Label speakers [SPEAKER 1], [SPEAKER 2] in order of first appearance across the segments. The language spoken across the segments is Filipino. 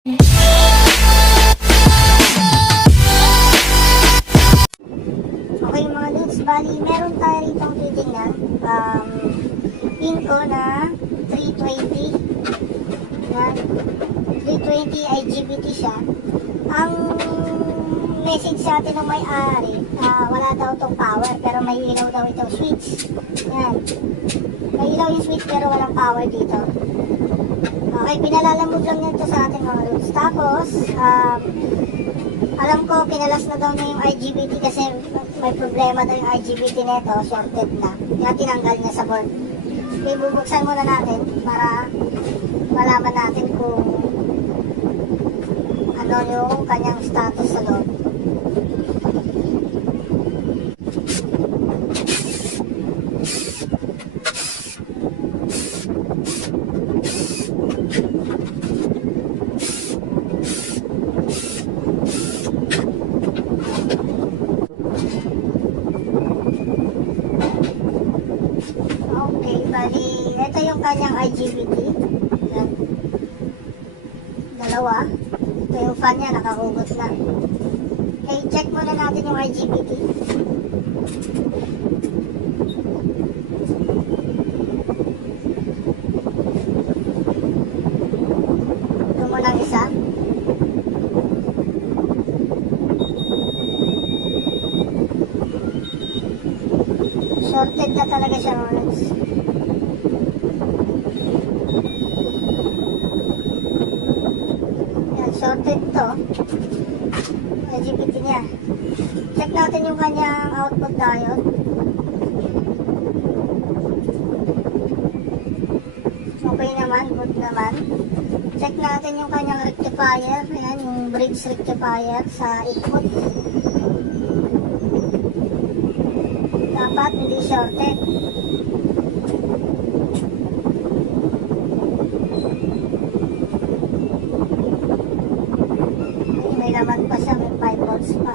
[SPEAKER 1] Okay mga dudes, bali meron tayo rito ang titingnan. Um, Inco na 320. Yan. 320 IGBT siya. Ang message sa atin ng may-ari, ah, wala daw tong power pero may ilaw daw itong switch. Yan. May ilaw yung switch pero walang power dito. Okay, pinalalamog lang nito sa ating mga dudes. Tapos, um, alam ko, pinalas na daw niya yung IGBT kasi may problema daw yung IGBT nito, shorted na. Kaya tinanggal niya sa board. Okay, bubuksan muna natin para malaman natin kung ano yung kanyang status sa loob. Okay, bali, ito yung kanyang IGBT. Yan. Dalawa. Ito yung fan niya, nakahugot na. Okay, check muna natin yung IGBT. Ito muna ang isa. Shorted na talaga siya, Lawrence. Yan, shorted to. LGBT niya. Check natin yung kanyang output diode. Okay naman, good naman. Check natin yung kanyang rectifier. Ayan, yung bridge rectifier sa ikot. Dapat hindi shorted. Ay, may laman pa siya, may 5 volts pa.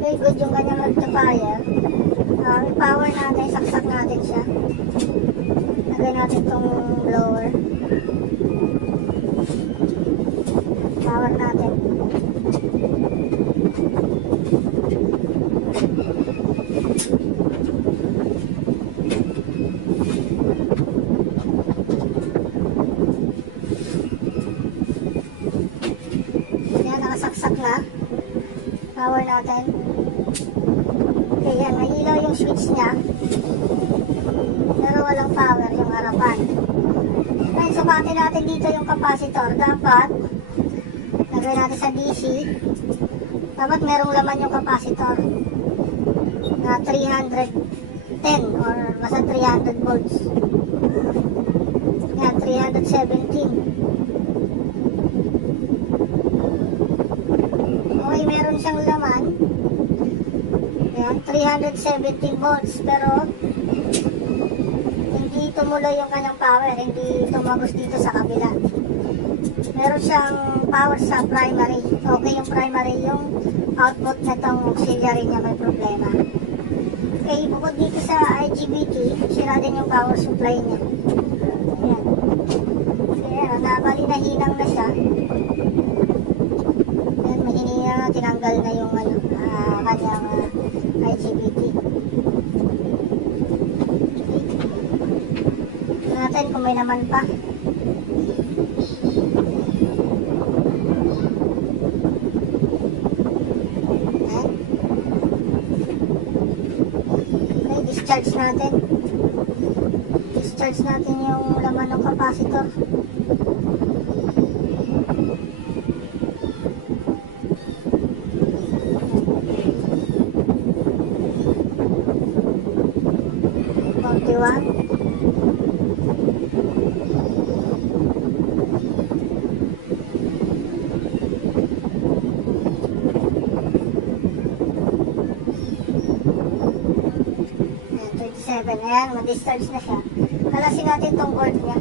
[SPEAKER 1] Okay. Good yung kanyang rectifier. Uh, i-power natin, saksak natin siya. Lagay natin tong blower. Power natin. Yan, nakasaksak na. Power natin. Okay, yan. May ilaw yung switch niya. Pero walang power yung harapan. Ngayon, sumatin natin dito yung capacitor. Dapat, lagay natin sa DC. Dapat merong laman yung capacitor. Na 310 or basta 300 volts. Yan, 317. Okay, meron siyang laman. Ayan, 317 volts. Pero, tumuloy yung kanyang power. Hindi tumagos dito sa kabila. Meron siyang power sa primary. Okay yung primary. Yung output na tong auxiliary niya may problema. Okay, bukod dito sa IGBT, sira din yung power supply niya. Ayan. Ayan, nabali na hinang na siya. Ayan, mahiniya, tinanggal na yung ano, ah, kanyang ah, IGBT. Natin kung may naman pa. Okay, discharge natin. Discharge natin yung laman ng capacitor. Forty-one. Ayan. Ayan, ma-discharge na siya. Kalasin natin tong cord niya.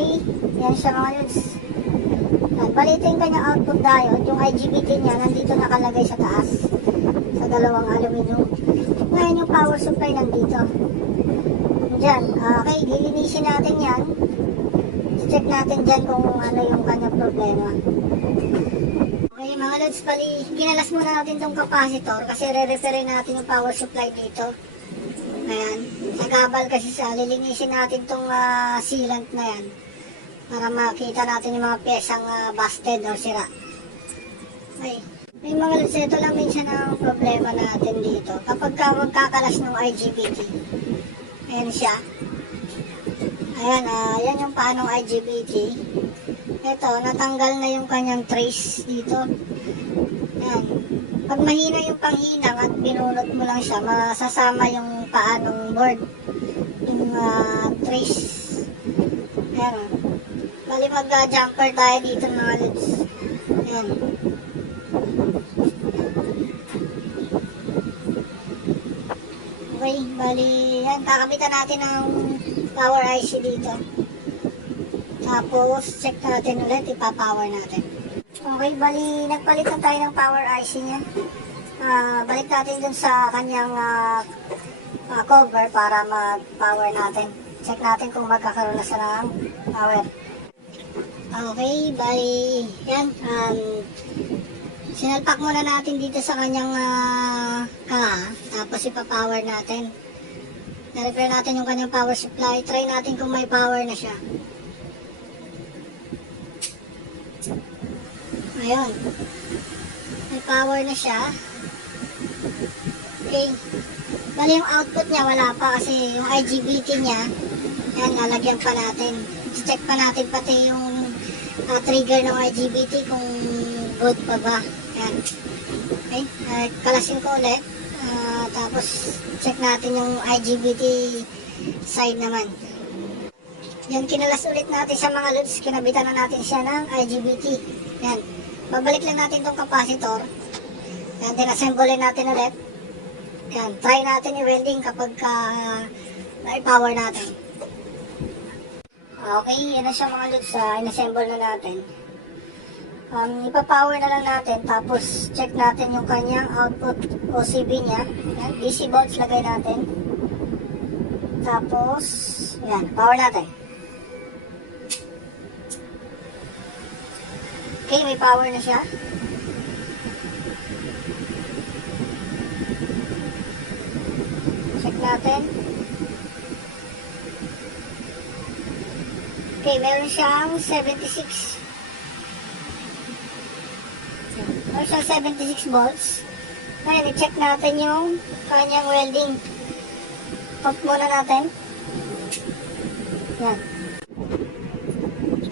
[SPEAKER 1] Ah, Okay, yan siya mga lods. Yan, balitin kanyang output diode, yung IGBT niya, nandito nakalagay sa taas. Sa dalawang aluminum. Ngayon yung power supply nandito. Diyan, okay, lilinisin natin yan. Check natin dyan kung ano yung kanyang problema. Okay mga lods, bali, ginalas muna natin tong capacitor kasi re-referin natin yung power supply dito. Ayan, nagabal kasi sa lilinisin natin tong ah, sealant na yan para makita natin yung mga pyesang ah, busted or sira. Ay, may mga ito lang minsan ang problema natin dito. Kapag ka magkakalas ng IGBT, ayan siya. Ayan, ah, yan yung paanong IGBT. Ito, natanggal na yung kanyang trace dito. Ayan. Pag mahina yung panghinang at binunot mo lang siya, masasama yung paanong board. Yung ah, trace. Ayan. Bali mag-jumper tayo dito mga lods. Ayan. Okay, bali yan. Kakabitan natin ng power IC dito. Tapos, check natin ulit, ipapower natin. Okay, bali, nagpalit na tayo ng power IC niya. Ah, balik natin dun sa kanyang ah, ah, cover para mag-power natin. Check natin kung magkakaroon na siya ng power. Okay, bali, yan. Um, sinalpak muna natin dito sa kanyang ah, kanga, tapos ipapower natin. Na-repair natin yung kanyang power supply. Try natin kung may power na siya. Ayun. May power na siya. Okay. Bali yung output niya wala pa kasi yung IGBT niya, yan, lalagyan pa natin. Check pa natin pati yung ah, trigger ng IGBT kung good pa ba. Yan. Okay. Uh, kalasin ko ulit. Ah, tapos check natin yung IGBT side naman. Yan, kinalas ulit natin sa mga loads. Kinabitan na natin siya ng IGBT. Yan. Babalik lang natin tong capacitor. Yan, dinassemble natin ulit. Yan, try natin i-welding kapag ka na-power natin. Okay, yan na siya mga loads. Uh, in-assemble na natin. Um, ipapower na lang natin tapos check natin yung kanyang output OCB niya. Yan, DC volts lagay natin. Tapos, yan, power natin. Okay, may power na siya. Check natin. Okay, meron siyang 76. Meron siyang 76 volts. Ngayon, i-check natin yung kanyang welding. Pop muna natin. Yan.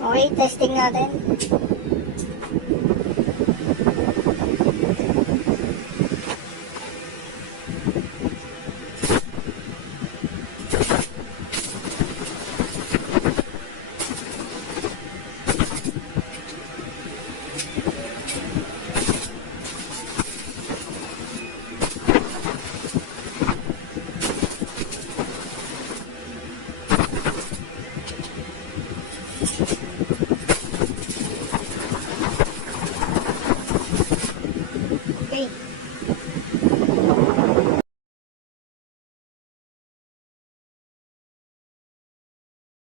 [SPEAKER 1] Okay, testing natin.